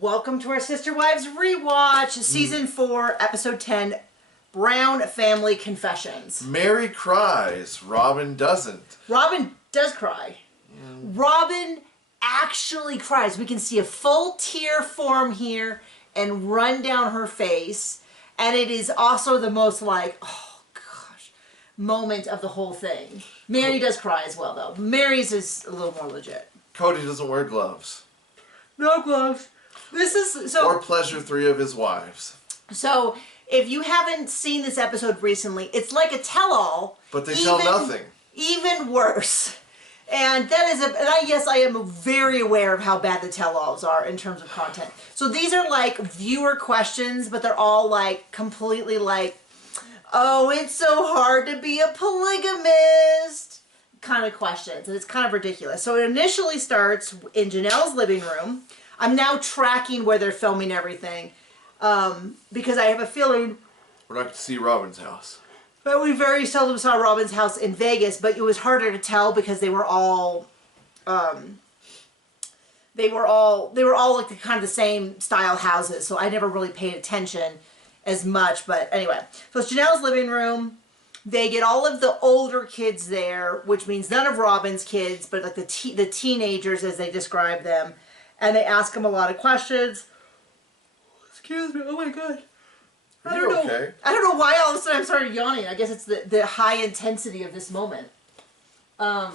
Welcome to our Sister Wives Rewatch, Season 4, Episode 10, Brown Family Confessions. Mary cries, Robin doesn't. Robin does cry. Robin actually cries. We can see a full tear form here and run down her face. And it is also the most moment of the whole thing. Mary does cry as well, though. Mary's is a little more legit. Cody doesn't wear gloves. No gloves. This is so. Or pleasure 3 of his wives. So, if you haven't seen this episode recently, it's like a tell-all. But they tell nothing. Even worse. And that is yes, I am very aware of how bad the tell-alls are in terms of content. So these are like viewer questions, but they're all like completely like, oh, it's so hard to be a polygamist kind of questions. And it's kind of ridiculous. So it initially starts in Janelle's living room. I'm now tracking where they're filming everything because I have a feeling we're not going to see Robin's house. But we very seldom saw Robin's house in Vegas, but it was harder to tell because they were all like the kind of the same style houses. So I never really paid attention as much. But anyway, so it's Janelle's living room. They get all of the older kids there, which means none of Robin's kids, but like the teenagers as they describe them. And they ask him a lot of questions. Excuse me. Oh my God. I don't know. Okay? I don't know why all of a sudden I started yawning. I guess it's the high intensity of this moment. I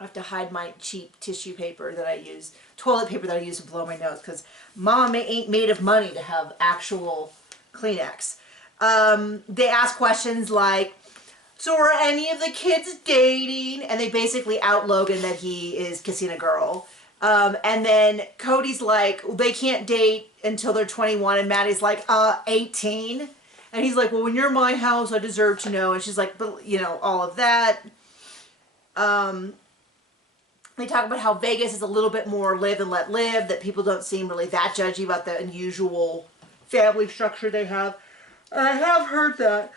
have to hide my cheap tissue paper that I use, toilet paper that I use to blow my nose, because Mom ain't made of money to have actual Kleenex. They ask questions like, so are any of the kids dating? And they basically out Logan that he is kissing a girl. And then Cody's like, well, they can't date until they're 21. And Maddie's like, 18. And he's like, well, when you're in my house, I deserve to know. And she's like, but, you know, all of that. They talk about how Vegas is a little bit more live and let live, that people don't seem really that judgy about the unusual family structure they have. And I have heard that,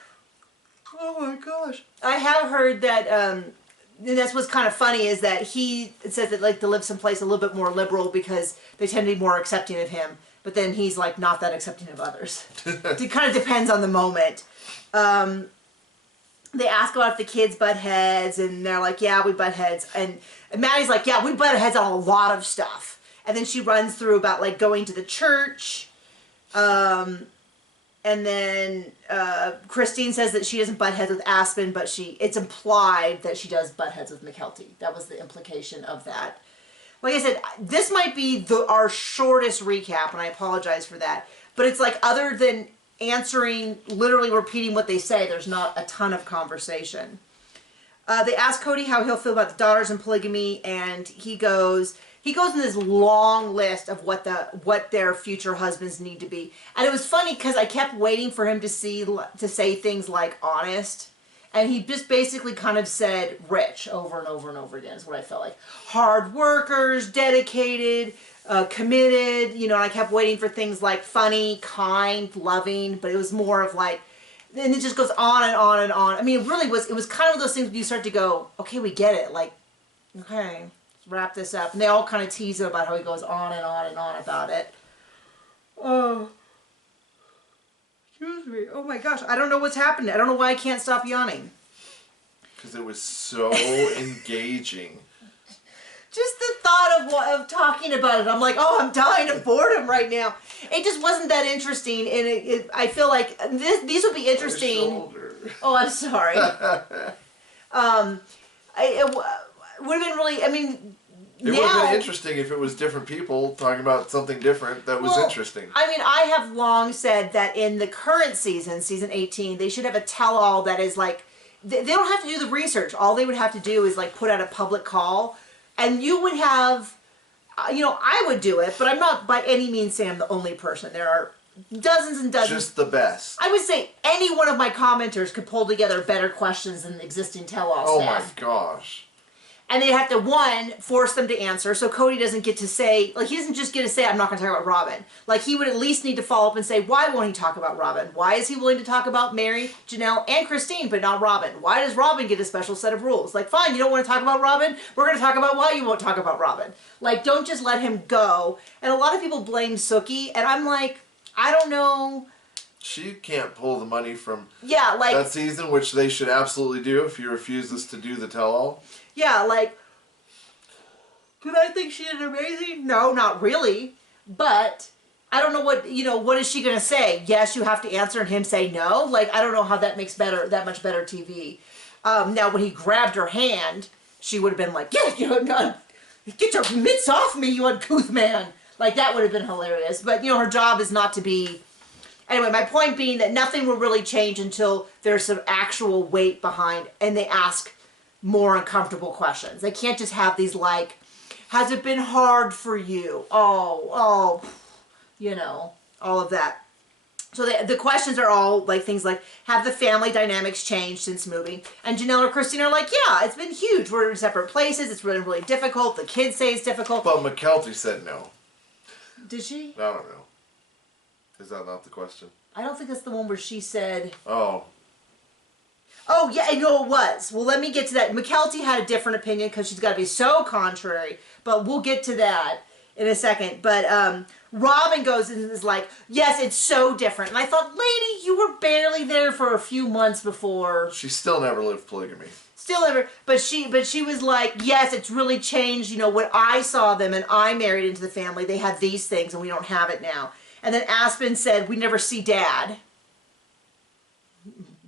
oh my gosh. I have heard that, and that's what's kind of funny is that he says that like to live someplace a little bit more liberal because they tend to be more accepting of him. But then he's like not that accepting of others. It kind of depends on the moment. They ask about if the kids butt heads, and they're like, yeah, we butt heads. And Maddie's like, yeah, we butt heads on a lot of stuff. And then she runs through about like going to the church. And then Christine says that she doesn't butt heads with Aspen, but it's implied that she does butt heads with McKelty. That was the implication of that. Like I said, this might be our shortest recap, and I apologize for that. But it's like other than answering, literally repeating what they say, there's not a ton of conversation. They ask Cody how he'll feel about the daughters and polygamy, and he goes in this long list of what their future husbands need to be. And it was funny because I kept waiting for him to say things like honest. And he just basically kind of said rich over and over and over again is what I felt like. Hard workers, dedicated, committed, you know, and I kept waiting for things like funny, kind, loving, but it was more of like, and it just goes on and on and on. I mean, it was kind of those things where you start to go, okay, we get it. Like, okay, let's wrap this up. And they all kind of tease him about how he goes on and on and on about it. Oh. Excuse me. Oh my gosh. I don't know what's happening. I don't know why I can't stop yawning. Because it was so engaging. Just the thought of talking about it. I'm like, oh, I'm dying of boredom right now. It just wasn't that interesting. And I feel like these would be interesting. Oh, I'm sorry. It would have been really, I mean... It would have been interesting if it was different people talking about something different that was interesting. I mean, I have long said that in the current season, season 18, they should have a tell-all that is like, they don't have to do the research. All they would have to do is like put out a public call, and you would have, you know, I would do it, but I'm not by any means saying I'm the only person. There are dozens and dozens. Just the best. I would say any one of my commenters could pull together better questions than the existing tell-all staff. Oh my gosh. And they have to, one, force them to answer. So Cody doesn't get to say, like, he doesn't just get to say, I'm not going to talk about Robin. Like, he would at least need to follow up and say, why won't he talk about Robin? Why is he willing to talk about Mary, Janelle, and Christine, but not Robin? Why does Robin get a special set of rules? Like, fine, you don't want to talk about Robin? We're going to talk about why you won't talk about Robin. Like, don't just let him go. And a lot of people blame Sookie, and I'm like, I don't know. She can't pull the money from like that season, which they should absolutely do if he refuses to do the tell-all. Yeah, like, did I think she did amazing? No, not really. But I don't know what is she going to say? Yes, you have to answer, and him say no? Like, I don't know how that makes that much better TV. Now, when he grabbed her hand, she would have been like, get your mitts off me, you uncouth man. Like, that would have been hilarious. But, her job is not to be... Anyway, my point being that nothing will really change until there's some actual weight behind, and they ask more uncomfortable questions. They can't just have these, like, has it been hard for you? Oh, all of that. So the questions are all, like, things like, have the family dynamics changed since moving? And Janelle or Christine are like, yeah, it's been huge. We're in separate places. It's really, really difficult. The kids say it's difficult. But McKelty said no. Did she? I don't know. Is that not the question? I don't think that's the one where she said... Oh, yeah, it was. Well, let me get to that. McKelty had a different opinion because she's got to be so contrary. But we'll get to that in a second. But Robin goes and is like, yes, it's so different. And I thought, lady, you were barely there for a few months before. She still never lived polygamy. Still never. But she was like, yes, it's really changed. When I saw them and I married into the family, they had these things and we don't have it now. And then Aspen said, we never see Dad.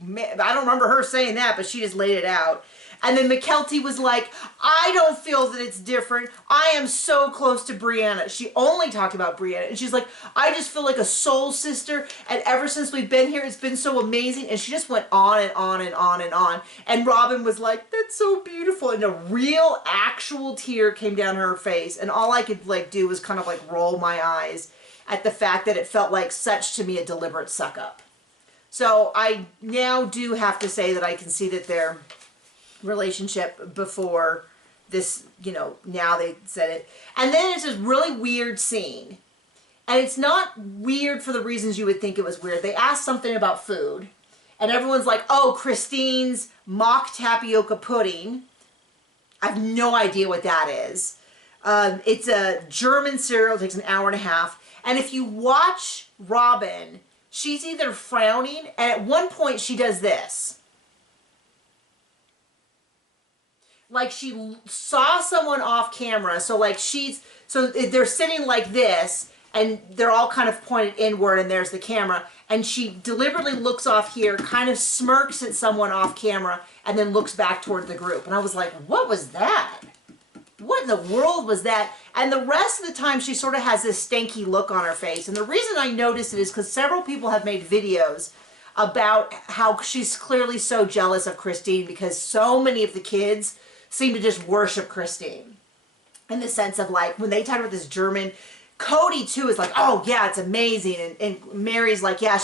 I don't remember her saying that, but she just laid it out. And then McKelty was like, I don't feel that it's different. I am so close to Brianna. She only talked about Brianna. And she's like, I just feel like a soul sister. And ever since we've been here, it's been so amazing. And she just went on and on and on and on. And Robin was like, that's so beautiful. And a real, actual tear came down her face. And all I could, do was kind of, roll my eyes at the fact that it felt like such, to me, a deliberate suck-up. So I now do have to say that I can see that their relationship before this, now they said it. And then it's this really weird scene. And it's not weird for the reasons you would think it was weird. They asked something about food. And everyone's like, oh, Christine's mock tapioca pudding. I have no idea what that is. It's a German cereal. It takes an hour and a half. And if you watch Robin, she's either frowning, and at one point she does this. Like she saw someone off camera, so they're sitting like this, and they're all kind of pointed inward, and there's the camera, and she deliberately looks off here, kind of smirks at someone off camera, and then looks back toward the group. And I was like, what was that? What in the world was that? And the rest of the time, she sort of has this stanky look on her face. And the reason I noticed it is because several people have made videos about how she's clearly so jealous of Christine because so many of the kids seem to just worship Christine. In the sense of when they talk about this German, Cody too is like, oh yeah, it's amazing. And Mary's like, yeah,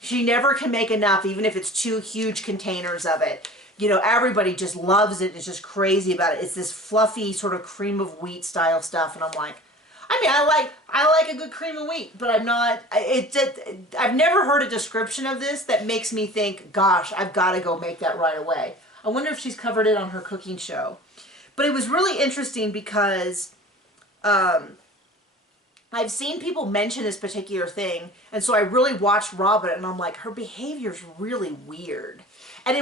she never can make enough, even if it's 2 huge containers of it. Everybody just loves it. It's just crazy about it. It's this fluffy sort of cream of wheat style stuff. And I'm like, I like a good cream of wheat, but I've never heard a description of this that makes me think, gosh, I've got to go make that right away. I wonder if she's covered it on her cooking show. But it was really interesting because I've seen people mention this particular thing. And so I really watched Robin and I'm like, her behavior's really weird. And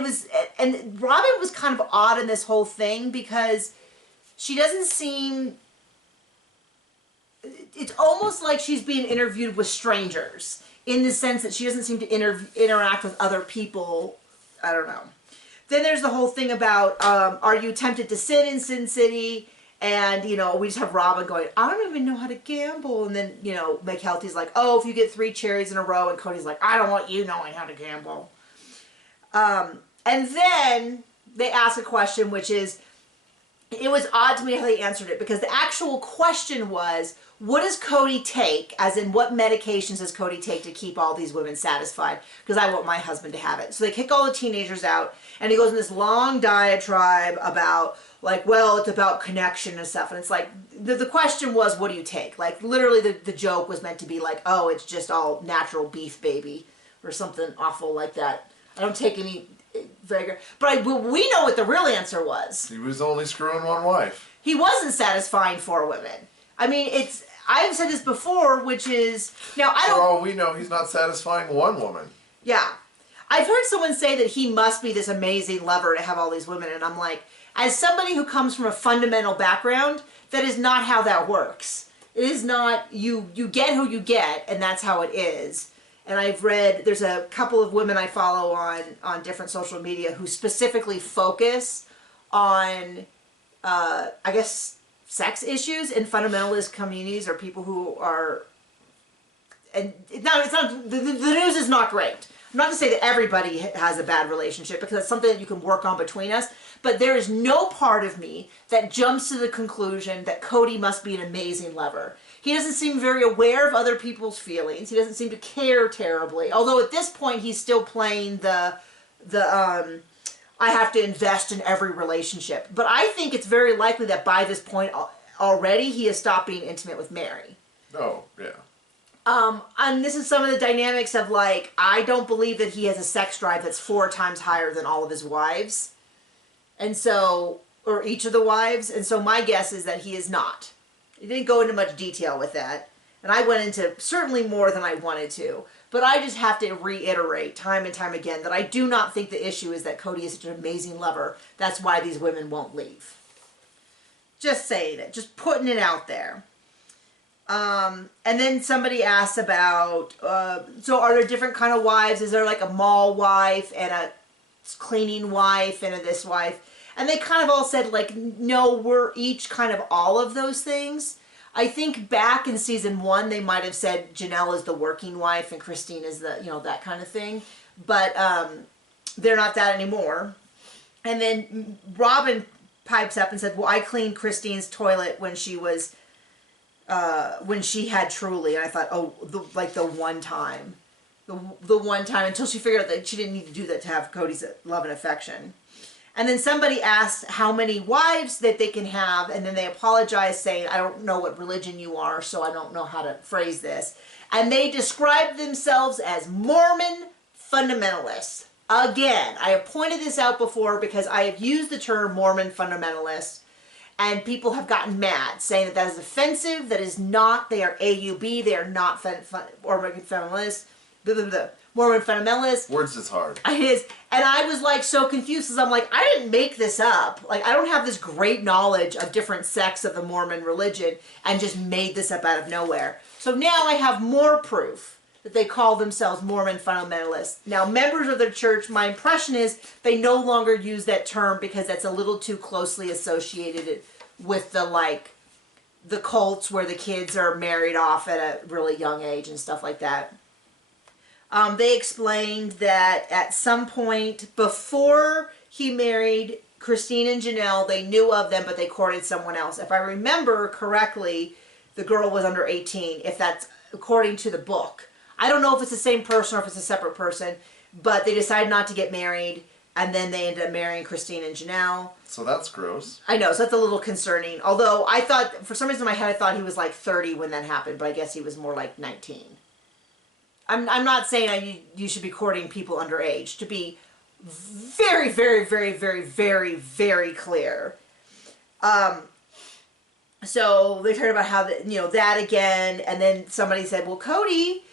Robin was kind of odd in this whole thing because she doesn't seem, it's almost like she's being interviewed with strangers in the sense that she doesn't seem to interact with other people. I don't know. Then there's the whole thing about, are you tempted to sin in Sin City? And, we just have Robin going, I don't even know how to gamble. And then, McKelty's like, oh, if you get 3 cherries in a row. And Cody's like, I don't want you knowing how to gamble. And then they ask a question, which is, it was odd to me how they answered it because the actual question was, what does Cody take, as in what medications does Cody take to keep all these women satisfied? Because I want my husband to have it. So they kick all the teenagers out and he goes in this long diatribe about like, well, it's about connection and stuff. And it's like, the question was, what do you take? Like, literally the joke was meant to be like, oh, it's just all natural beef, baby, or something awful like that. I don't take any Viagra. But we know what the real answer was. He was only screwing one wife. He wasn't satisfying 4 women. I mean, I've said this before, which is, now I don't... For all we know, he's not satisfying one woman. Yeah. I've heard someone say that he must be this amazing lover to have all these women, and I'm like, as somebody who comes from a fundamental background, that is not how that works. It is not, you get who you get, and that's how it is. And I've read, there's a couple of women I follow on different social media who specifically focus on, I guess, sex issues in fundamentalist communities, or people who are, and it's not, the news is not great. I'm not to say that everybody has a bad relationship, because it's something that you can work on between us, but there is no part of me that jumps to the conclusion that Cody must be an amazing lover. He doesn't seem very aware of other people's feelings. He doesn't seem to care terribly. Although at this point he's still playing the I have to invest in every relationship. But I think it's very likely that by this point already he has stopped being intimate with Mary. Oh, yeah. And this is some of the dynamics of, like, I don't believe that he has a sex drive that's 4 times higher than all of his wives. And so, or each of the wives. And so my guess is that he is not. He didn't go into much detail with that. And I went into certainly more than I wanted to. But I just have to reiterate time and time again that I do not think the issue is that Cody is such an amazing lover. That's why these women won't leave. Just saying it. Just putting it out there. And then somebody asked about, so are there different kind of wives? Is there like a mall wife and a cleaning wife and a this wife? And they kind of all said, like, no, we're each kind of all of those things. I think back in season 1, they might have said Janelle is the working wife and Christine is the, that kind of thing. But they're not that anymore. And then Robin pipes up and said, well, I cleaned Christine's toilet when she was... when she had Truly, and I thought, oh, the one time. The one time, until she figured out that she didn't need to do that to have Cody's love and affection. And then somebody asked how many wives that they can have, and then they apologized saying, I don't know what religion you are, so I don't know how to phrase this. And they described themselves as Mormon fundamentalists. Again, I have pointed this out before because I have used the term Mormon fundamentalist. And people have gotten mad, saying that that is offensive, that is not, they are AUB, they are not Mormon fundamentalists, Mormon fundamentalists. Words is hard. It is. And I was like so confused because I'm like, I didn't make this up. Like, I don't have this great knowledge of different sects of the Mormon religion and just made this up out of nowhere. So now I have more proof that they call themselves Mormon fundamentalists. Now, members of their church, my impression is they no longer use that term because that's a little too closely associated with the cults where the kids are married off at a really young age and stuff like that. They explained that at some point before he married Christine and Janelle, they knew of them, but they courted someone else. If I remember correctly, the girl was under 18, if that's according to the book. I don't know if it's the same person or if it's a separate person, but they decided not to get married, and then they ended up marrying Christine and Janelle. So that's gross. I know, so that's a little concerning. Although I thought, for some reason in my head, I thought he was like 30 when that happened, but I guess he was more like 19. I'm not saying you should be courting people underage, to be very, very, very, very, very, very clear. So they talked about how, that again, and then somebody said, well, Cody,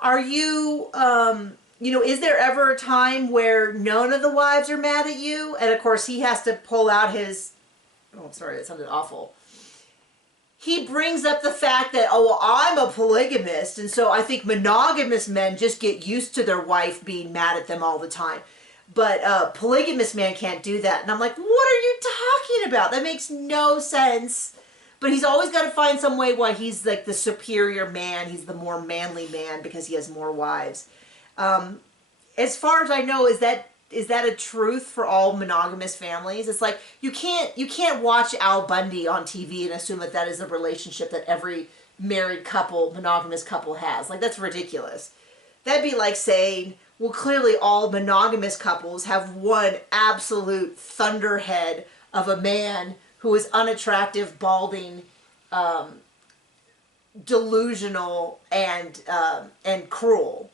are you, is there ever a time where none of the wives are mad at you? And of course he has to pull out his, oh, sorry, that sounded awful. He brings up the fact that, oh, well, I'm a polygamist, and so I think monogamous men just get used to their wife being mad at them all the time. But a polygamous man can't do that. And I'm like, what are you talking about? That makes no sense. But he's always got to find some way why he's like the superior man. He's the more manly man because he has more wives. As far as I know, is that a truth for all monogamous families? It's like you can't watch Al Bundy on TV and assume that is a relationship that every married couple, monogamous couple has. Like, that's ridiculous. That'd be like saying, well, clearly all monogamous couples have one absolute thunderhead of a man who is unattractive, balding, delusional, and cruel.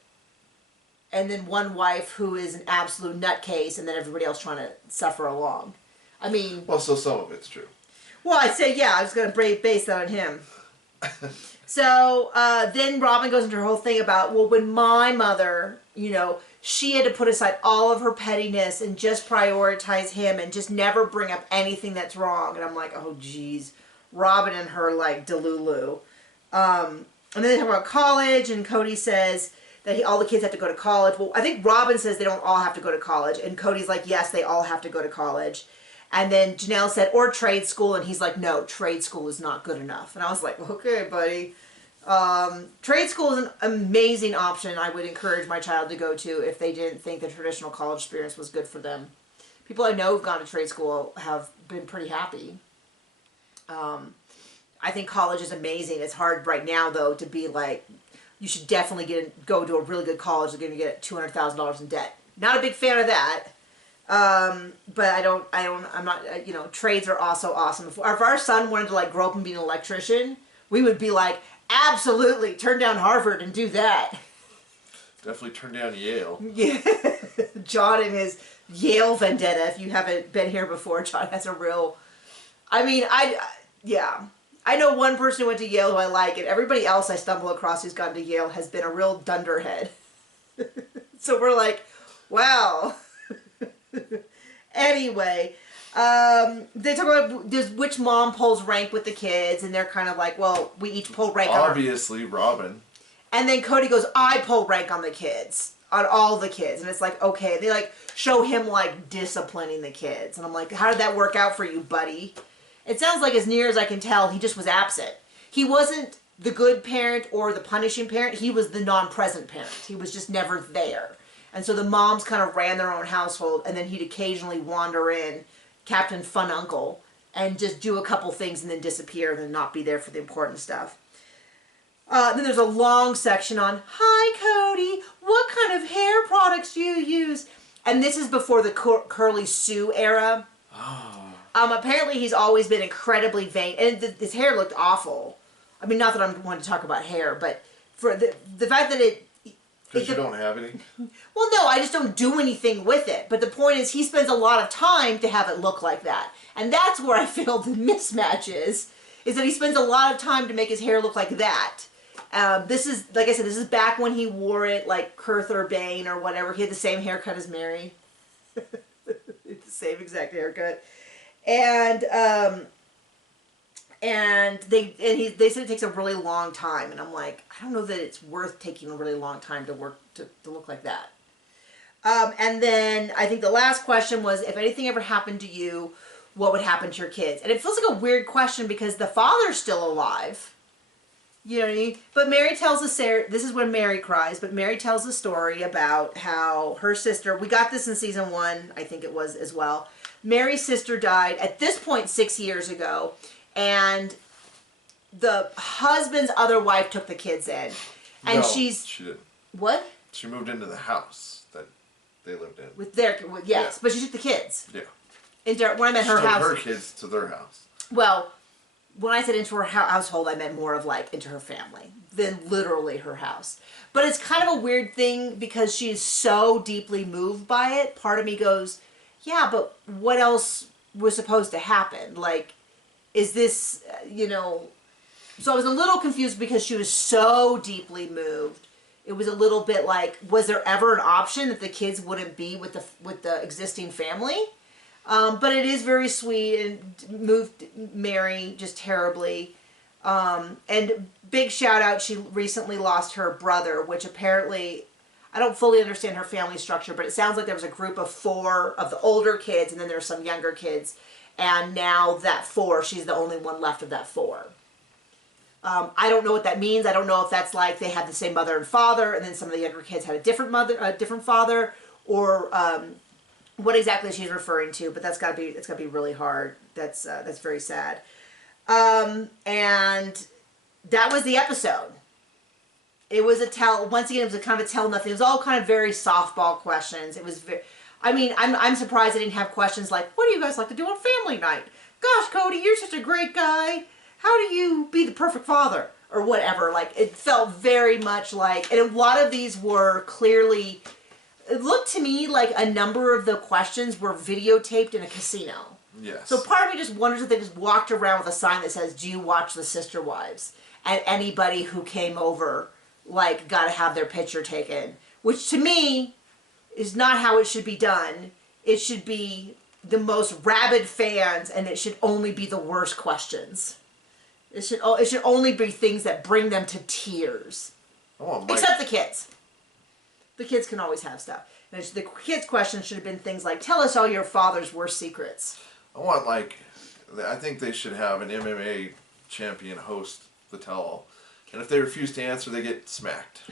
And then one wife who is an absolute nutcase, and then everybody else trying to suffer along. I mean... Well, so some of it's true. Well, I'd say, yeah, I was going to base that on him. So, then Robin goes into her whole thing about, well, when my mother, you know, she had to put aside all of her pettiness and just prioritize him and just never bring up anything that's wrong. And I'm like, oh, geez. Robin and her, like, Delulu. And then they talk about college, and Cody says that all the kids have to go to college. Well, I think Robin says they don't all have to go to college, and Cody's like, yes, they all have to go to college. And then Janelle said, or trade school, and he's like, no, trade school is not good enough. And I was like, okay, buddy. Trade school is an amazing option I would encourage my child to go to if they didn't think the traditional college experience was good for them. People I know who've gone to trade school have been pretty happy. I think college is amazing. It's hard right now, though, to be like, you should definitely go to a really good college. You're going to get $200,000 in debt. Not a big fan of that. But I'm not, you know, trades are also awesome. If our son wanted to, like, grow up and be an electrician, we would be like, absolutely, turn down Harvard and do that. Definitely turn down Yale. Yeah. John and his Yale vendetta. If you haven't been here before, John has a real, I mean, yeah. I know one person who went to Yale who I like, and everybody else I stumble across who's gone to Yale has been a real dunderhead. So we're like, wow. Anyway, they talk about which mom pulls rank with the kids, and they're kind of like, well, we each pull rank. Obviously, Robin. And then Cody goes, I pull rank on the kids, on all the kids. And it's like, okay. They like show him like disciplining the kids. And I'm like, how did that work out for you, buddy? It sounds like, as near as I can tell, he just was absent. He wasn't the good parent or the punishing parent. He was the non-present parent. He was just never there. And so the moms kind of ran their own household, and then he'd occasionally wander in, Captain Fun Uncle, and just do a couple things and then disappear and then not be there for the important stuff. Then there's a long section on, hi, Cody, what kind of hair products do you use? And this is before the Curly Sue era. Oh. Apparently he's always been incredibly vain, and his hair looked awful. I mean, not that I'm wanting to talk about hair, but for the fact that because you don't have any? Well, no, I just don't do anything with it. But the point is, he spends a lot of time to have it look like that. And that's where I feel the mismatch is that he spends a lot of time to make his hair look like that. This is, like I said, this is back when he wore it like Kurt Urbain or whatever. He had the same haircut as Mary. The same exact haircut. And they said it takes a really long time, and I'm like, I don't know that it's worth taking a really long time to look like that. And then I think the last question was, if anything ever happened to you, what would happen to your kids? And it feels like a weird question because the father's still alive. You know what I mean? But Mary tells us, this is when Mary cries, but Mary tells a story about how her sister, we got this in season 1, I think it was as well. Mary's sister died at this point 6 years ago, and the husband's other wife took the kids in. And no, she didn't. What? She moved into the house that they lived in. With their, yes, yeah. But she took the kids. Yeah. When I meant her house. She took her kids to their house. Well, when I said into her household, I meant more of like into her family than literally her house. But it's kind of a weird thing because she is so deeply moved by it. Part of me goes, yeah, but what else was supposed to happen? Like, is this, so I was a little confused because she was so deeply moved. It was a little bit like, was there ever an option that the kids wouldn't be with the existing family? But it is very sweet and moved Mary just terribly. And big shout out, she recently lost her brother, which apparently, I don't fully understand her family structure, but it sounds like there was a group of 4 of the older kids, and then there's some younger kids. And now that 4, she's the only one left of that 4. I don't know what that means. I don't know if that's like they had the same mother and father, and then some of the younger kids had a different father, or what exactly she's referring to. But it's gotta be really hard. That's very sad. And that was the episode. It was once again, it was a kind of a tell nothing. It was all kind of very softball questions. It was I mean, I'm surprised I didn't have questions like, what do you guys like to do on family night? Gosh, Cody, you're such a great guy. How do you be the perfect father? Or whatever. Like, it felt very much like, and a lot of these were clearly, it looked to me like a number of the questions were videotaped in a casino. Yes. So part of me just wonders if they just walked around with a sign that says, do you watch The Sister Wives? And anybody who came over, like, got to have their picture taken. Which to me is not how it should be done. It should be the most rabid fans, and it should only be the worst questions. It should only be things that bring them to tears. Except the kids. The kids can always have stuff. And the kids' questions should have been things like, tell us all your father's worst secrets. I think they should have an MMA champion host the tell-all. And if they refuse to answer, they get smacked.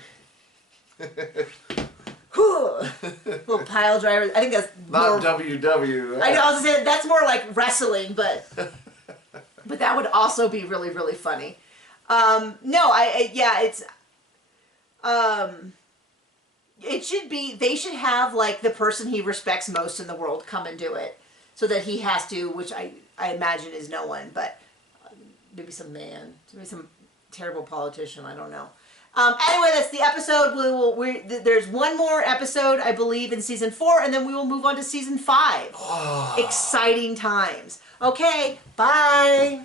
Little pile drivers. I think that's not WW. I know. I was gonna say that's more like wrestling, but that would also be really, really funny. It should be. They should have like the person he respects most in the world come and do it, so that he has to, which I imagine is no one, but maybe some man, maybe some terrible politician. I don't know. Anyway, that's the episode. There's one more episode, I believe, in season 4, and then we will move on to season 5. Exciting times. Okay, bye.